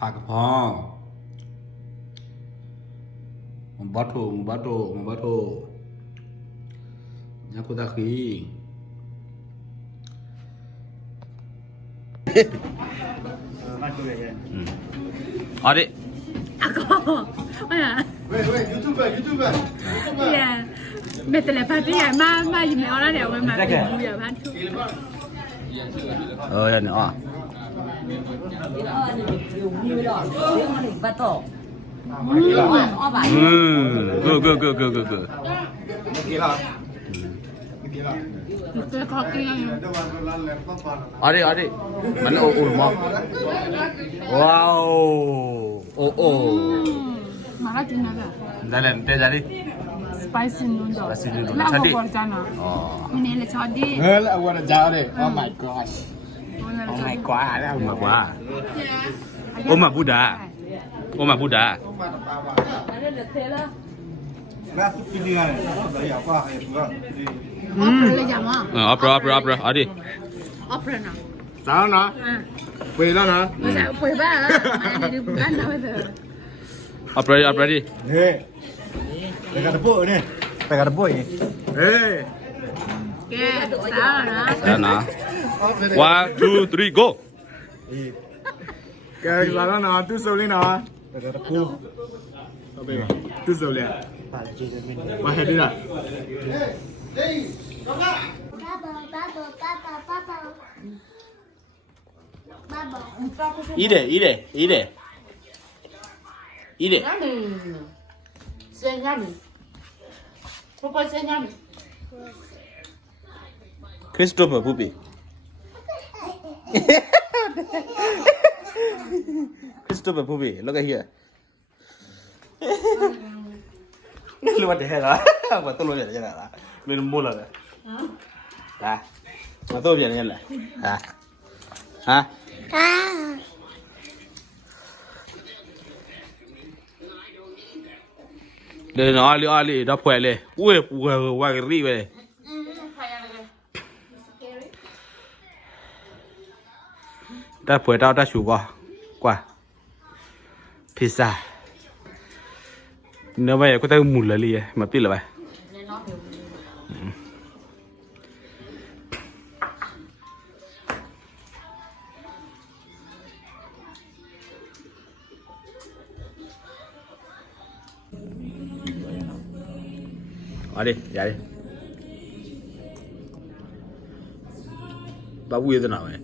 ผักกระเพาะมันบัตโตยาคุตาคีเอาดิ喂，YouTuber，呀，没得来拍对呀，妈一秒了了，我买不了拍出。อย่างนี้อ่ะgood 对，好กินยังเอาดิมันโอ้มากว้าวโอ้มาละกินนะจ๊ะนั่นแหละเดี๋ยวจะดิ spicy noodle ลาบก่อนจ้า นะมันเนี่ยเลยชอดดิ I want to tell it. Oh my gosh. Oh my god. โอ้มากว่าโอ้มาบูดา 那是比你啊，那要花还不要。ออฟเลยยังอ่ะเอาดิ ออฟเลยนะ咋了呢？回来了呢？ไม่ใช่ไปบ้านอันนี้บ้านเราเถอะ เอาดิ哎，那个的不呢？那个的不呢？哎， แกสาวนะ แล้วนะ one two three go 该咋了呢？都手里呢？那个的不，宝贝嘛，都手里。我还对了。eat it เส้นยำพวกเส้นยำ Christopher Puppy Christopher Puppy look at here นี่รู้ว่าเดี๋ยวเหรอมาตัวเดี๋ยวเหรอไม่รู้มั่วเลยมาตัวเดี๋ยวเหรอฮะเดี๋ยวน้อAliดับไฟเลยอุ้ยว่ากันรีบเลยได้เผยดาวได้ชูกว่าพิซซ่าเนื้อไปก็ต้องหมุนเลยมาปิดเลยไปเอาดิอย่าดิบ้าวิ่งตัวหน่อย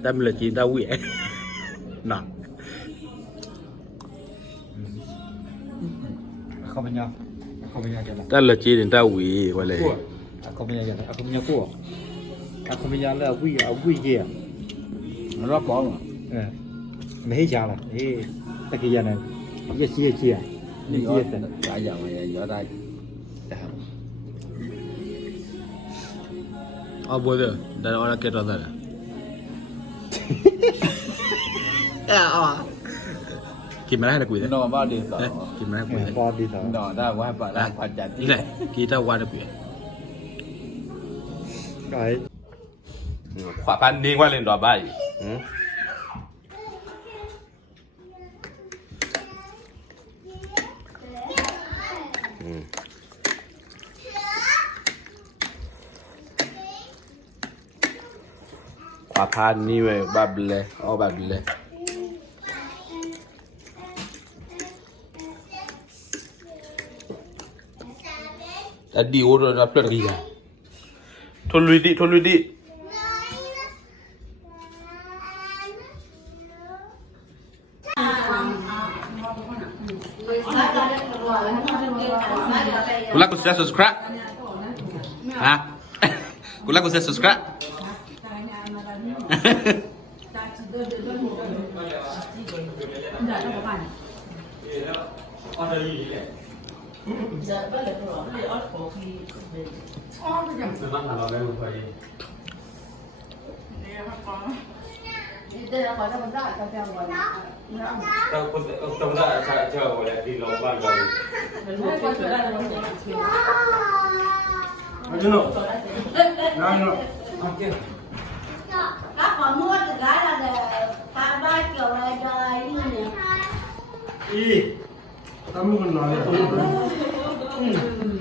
แต่ไม่เลยจีนบ้าวิ่งหนักแต่เลยจีนบ้าวิ่งว่าเลยAku punya kuah. Aku punya lah wui je. มันรอบป้อมไม่ให้ชาละตะกี้ยันนี่เชี่ยนี่เชี่ยแต่หลายอย่างเลยเยอะได้เอาบัวเด้อได้เอาละเกตเอาได้กินมาได้นะกุยเด้ No, about this. กินมาได้กุยเด้ พอดีต่อ No, that one, but that part that นี่แหละกีตาร์วันกุย ไก่ ขวาพันนี่ว่าเล่นดอกใบขวาพันนี่เว้ยบับเลยเอาบับเลยแต่ดีโอ้โหรับเรื่องดีอะทนลุยดิกูรักกูเสีย subscribe ฮะกูรักกูเสีย subscribe ต้องได้เช่าอะไรที่ลงบ้านเรา Aduh, no. Okay. Các con mua từ cái là để Kamu kenal ya?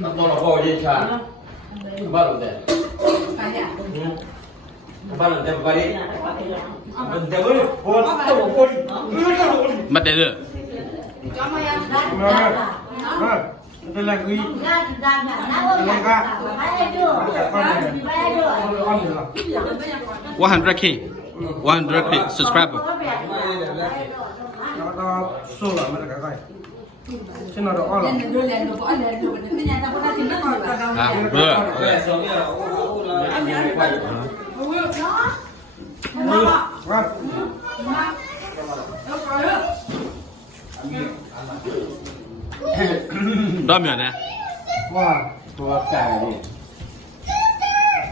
Apa nak kau je cak? Baru deh. Baru deh balik. Benda boleh. Mất đấy rồi. Đây là cái 100k 100k subscriber. nó xô lại mà cái này trên nó đó là À, vừa. Đó miệng nè. wow Tua cài đi.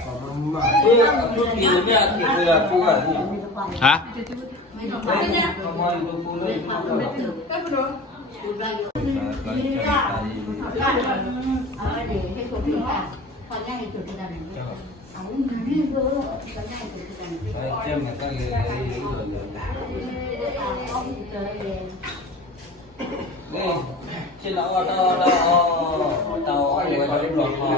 còn mà Chút gì nữa thì là cua à? Hả? Trên đó tao ai người ta đi lọt họ.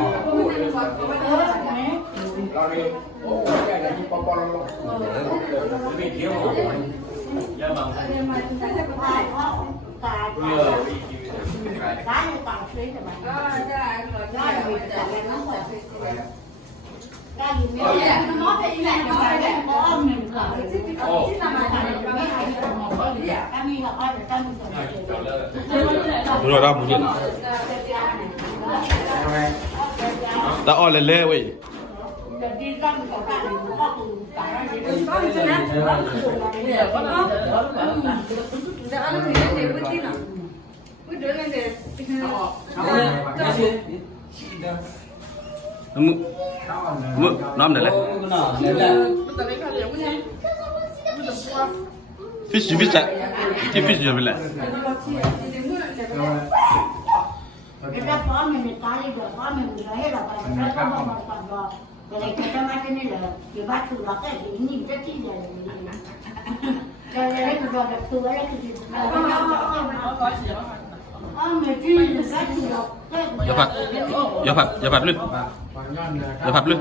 Rồi đâu muốn điện. Ta on lên lê vậy. Nó để lại. Fish fish cái fish rồi lại. Kita paham ni tali dah, paham ni lahir lah. Kalau kita mau makan dah, kalau kita macam ni lah, dia batu lah kan, ini jadi dah. Kalau kita dah ada tu, ada kita. Mesti batu lah. Giờ phạt luôn. Giờ phạt luôn.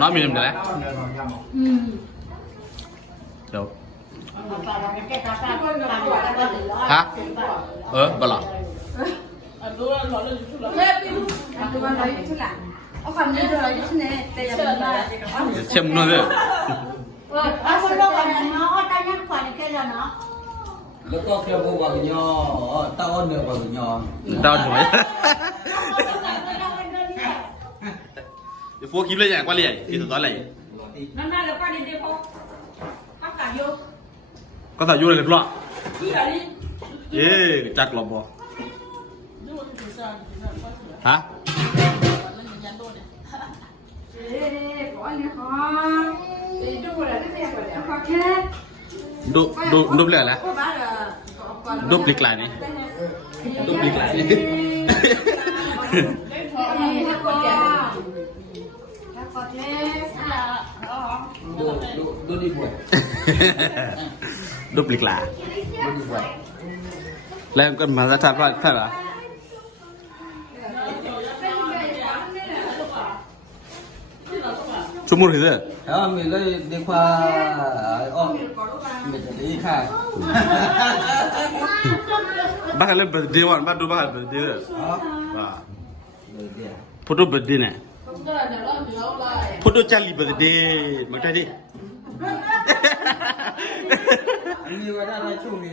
Nói mình để lại. Đâu? Hả? Bà lọ. Xem luôn rồi. Lúc có kêu vô vào cái nho, tao ăn được vào cái nho. Tao nói. Phua kiếm lên nhà qua liền, thì tao nói lại. Năm nay là qua đi đi không? Bắt cả vô. Có thằng vô là được lọ. Ê, chắc lắm bò. Hả? Đúp lại là đúp lịch lại này. Đúp lịch lại này. Đốt đi buổi. Đúp lịch lại. Lên con mà ra chặt vào thật à? Chung một thứ gì? Đó, mình lấy đi qua mình sẽ đi khai. Bác lên birthday one, bác đu bác birthday rồi. Photo birthday này. Photo Charlie birthday, mặc cái đi. Như vậy là chung thì.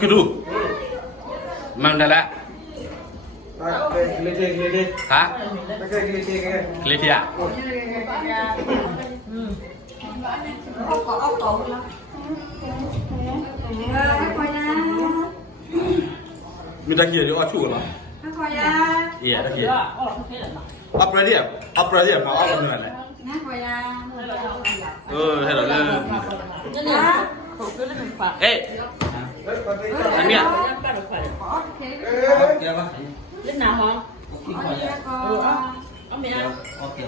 Cái đu. Mang đây lại. Hả? Keliti à? Mình đang kia ở chủ rồi. Iya, đang kia. Up ready à? Up ready à? Mau up nữa này. นะพอยา ให้เราเล่นเอ๊ะอันเนี้ย เดี๋ยวป่ะ เล่นหนาหอม กินก่อนเนี่ย เอาเมีย โอเค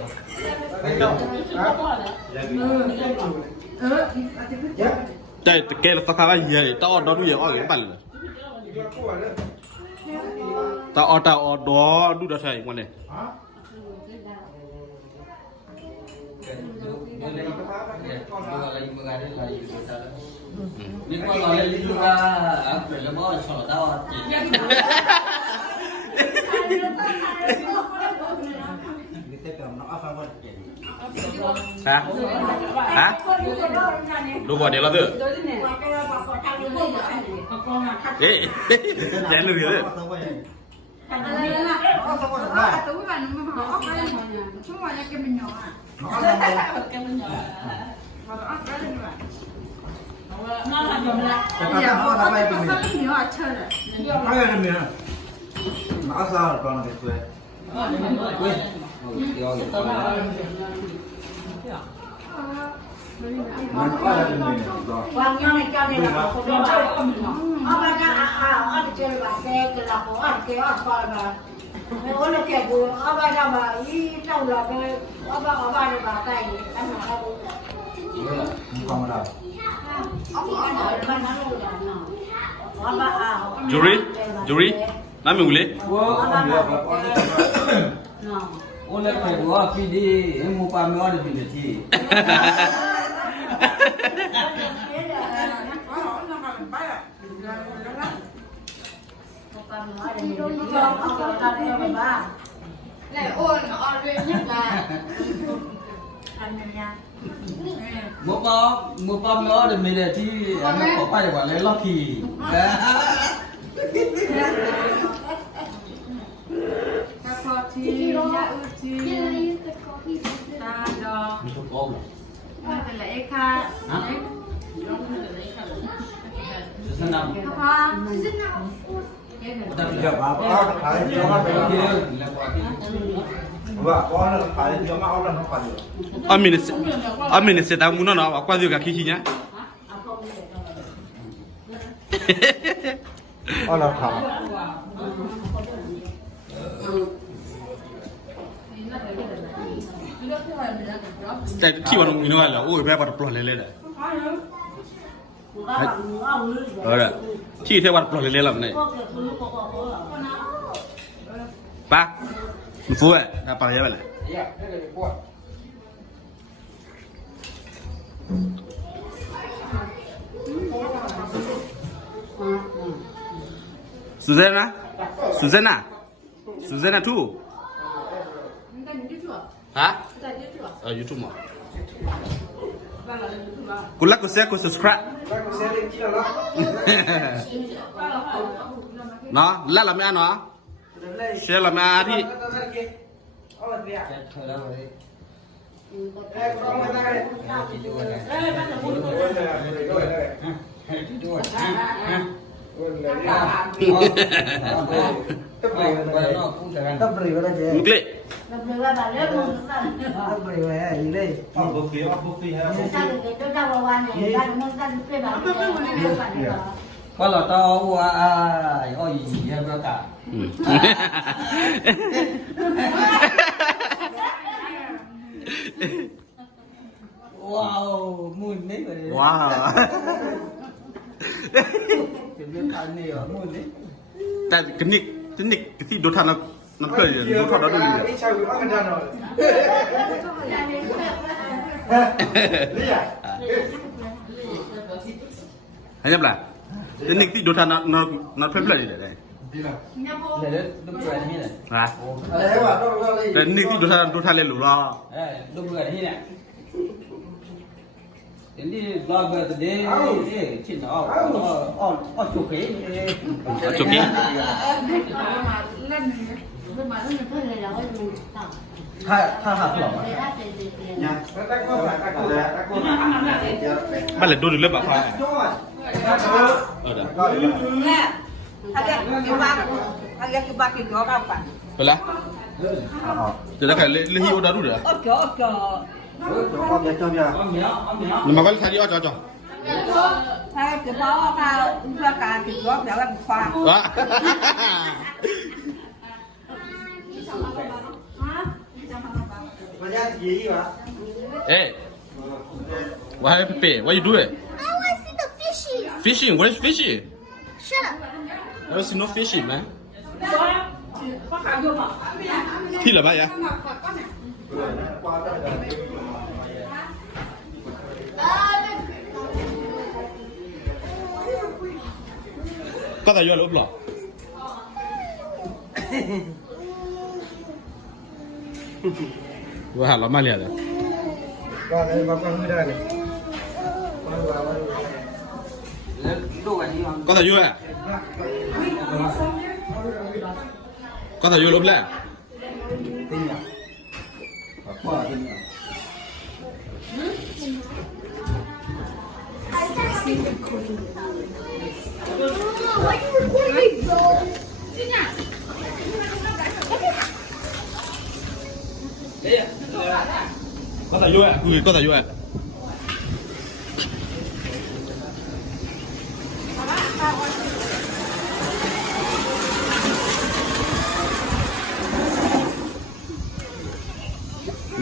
แต่แกเราสักครั้งเยอะตาออดดูเยอะอ่อนปั่นเลยตาออดดูได้ใช่วันนี้ นี่ก็เราเล่นลูกอ่ะเป็นแล้วก็สอนเราจีนี่เต็มน้องอาฟังว่าเก่ง ฮะดูก่อนเดี๋ยวเราเด้อเอ๊ะแย่เลยเลย อะไรล่ะตัวมันมันหอมอะไรเนี่ยช่วงวันนี้แกมันหยออ่ะแกมันหยอเราต้องเอาไปเลยว่ะน่าทำยังไงอย่าเอาไปเป็นเหนียวอ่ะเชิญเลย อะไรกันเนี่ยมาซาตอนนี้ด้วย เดี๋ยว มันอะไรกันเนี่ยว างยังไงเจ้าเนี่ยเราคนเดียวเอาไปนะเอาไปเจอแบบแกจะหลับเอาแกเอาไปมาไม่ว่าเราแกกูเอาไปทำแบบยี่เจ้าเราไปเอาไปแบบใต้อันนั้นเรา มึงทำอะไร เอาไปมันนั่งลงอย่างนั้นเอาไปเอา จูรีน้ำมีเลย ว้าวโอ้เลยไปว่าพี่ดีมูปาไม่ว่าจะเป็นที่ lại ôn luyện nhất là มูปาไม่ว่าจะเป็นที่อันนั้นขอไปดีกว่าเลยล็อกกี้ các con thì nhà ưu chi ta đò มีทุกคน มันละเอกค่ะ สนาม พ่อ อย่ามาเอาขายเดียวมาเป็นเดียวว่าก้อนขายเดียวมาเอาแล้วมาขายอยู่ amine seta muna na kwa dio ka kikinya เอาแล้วขาย แต่ที่วันมีน้อยแล้วโอ้ยแม่ปัดปลอดเลยเลยที่เทวัดปลอดเลยแล้วเนี่ยปะมันฟูอ่ะถ้าปลาเยอะไปเลยSusanna too ฮะYouTube มั้งกูรักกูเสียกู subscribe เนาะแล้วเราไม่อ่านเนาะเชื่อเราไม่อ่านที่ต้องบริวารเจ๊ มุกเล่ เราเรียกว่าแบบเรื่องมึงนั่น ต้องบริวารอีเล่อ๋อบุฟเฟ่ต์บุฟเฟ่ต์ ตั้งแต่ตัวเจ้าวันเนี่ยตั้งมึงตั้งเป็นแบบเรื่องแบบนี้ ก็เราต้องว่าอ้อยเยอะประกาศว้าวมุนนี่เลย ว้าว เป็นเรื่องการนี่เหรอมุนนี่ แต่กนิกที่ดูทันเราเคยดูเขาเราดูดี นี่ชาวบ้านกันจังเลยนี่อ่ะ ให้ยังไงกนิกที่ดูทันเราเพลิดเพลินเลย ดีนะ เดี๋ยวดูเบื่อที่ไหน ฮะ อะไรวะต้องอะไร แต่นิกที่ดูทันเลยหรือรอ ดูเบื่อที่ไหนเดี๋ยวนี้รอเบื่อตัวเดียวชิ้นอ๋อจุกเอง จบนี้ ถ้าหักหลอก เนี่ยตะโกนตะโกนตะโกน มันเลยดูดูเรื่องแบบเขาเด้อ Agak kebaki kau kapan? ไปละจะได้ใครเลี้ยงหิวดาดูเด้อ Oke. 你买完菜你要找找。他给包他说干给多不要来不花。啊！哎，What happened? What you doing? I want to see the fishes. Fishing? What is fishing? Shut up. I don't see no fishing, man. ที่เหลือไปอ่ะก็แต่ยอดลบหรอว่าหาเรามาเนี่ยเลย ก็เลยมาฟังไม่ได้เลย ก็แต่ยอดก็แต่ยอดลบแล้ว Oh, why are you recording me, bro? ก็แต่ยอดอุ้ยก็แต่ยอด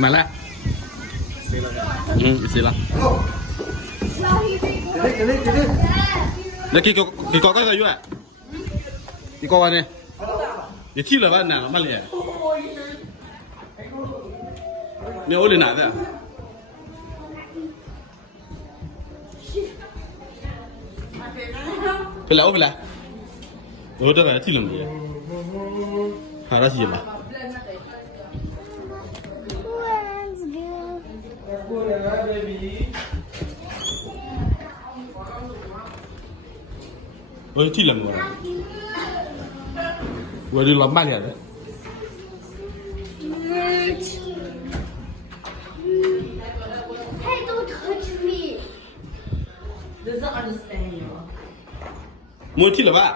มาแล้วสิละแล้วกี่ก็แต่ยอดกี่ก็วันนี้ยี่ที่เหลือวันไหนมาเลยเนี่ยโอ้เลยหนาเนี่ยไปแล้วไปแล้วโอ้ได้ไปที่เหลือมั้ยหาได้ที่มั้ย เฮ้ยที่เหลือมั้ยวันนี้เราบ้านเนี่ย Hey, don't touch me. Doesn't understand you. มือที่เหลือป่ะ